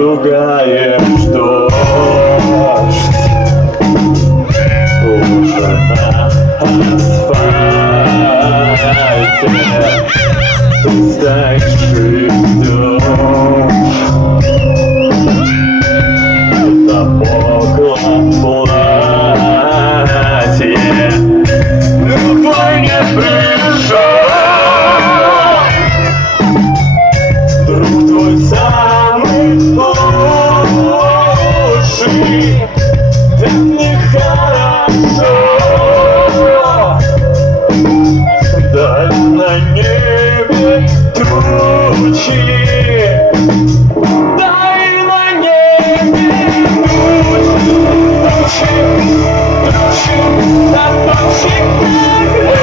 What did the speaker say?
ругаем дождь уже на асфальте. Ты стоишь и ждешь, намокло платье, друг твой не пришел, друг твой самый лучший, так нехорошо. Даль на небе тучи, дай на небе тучи, тучи, тучи, да тучи как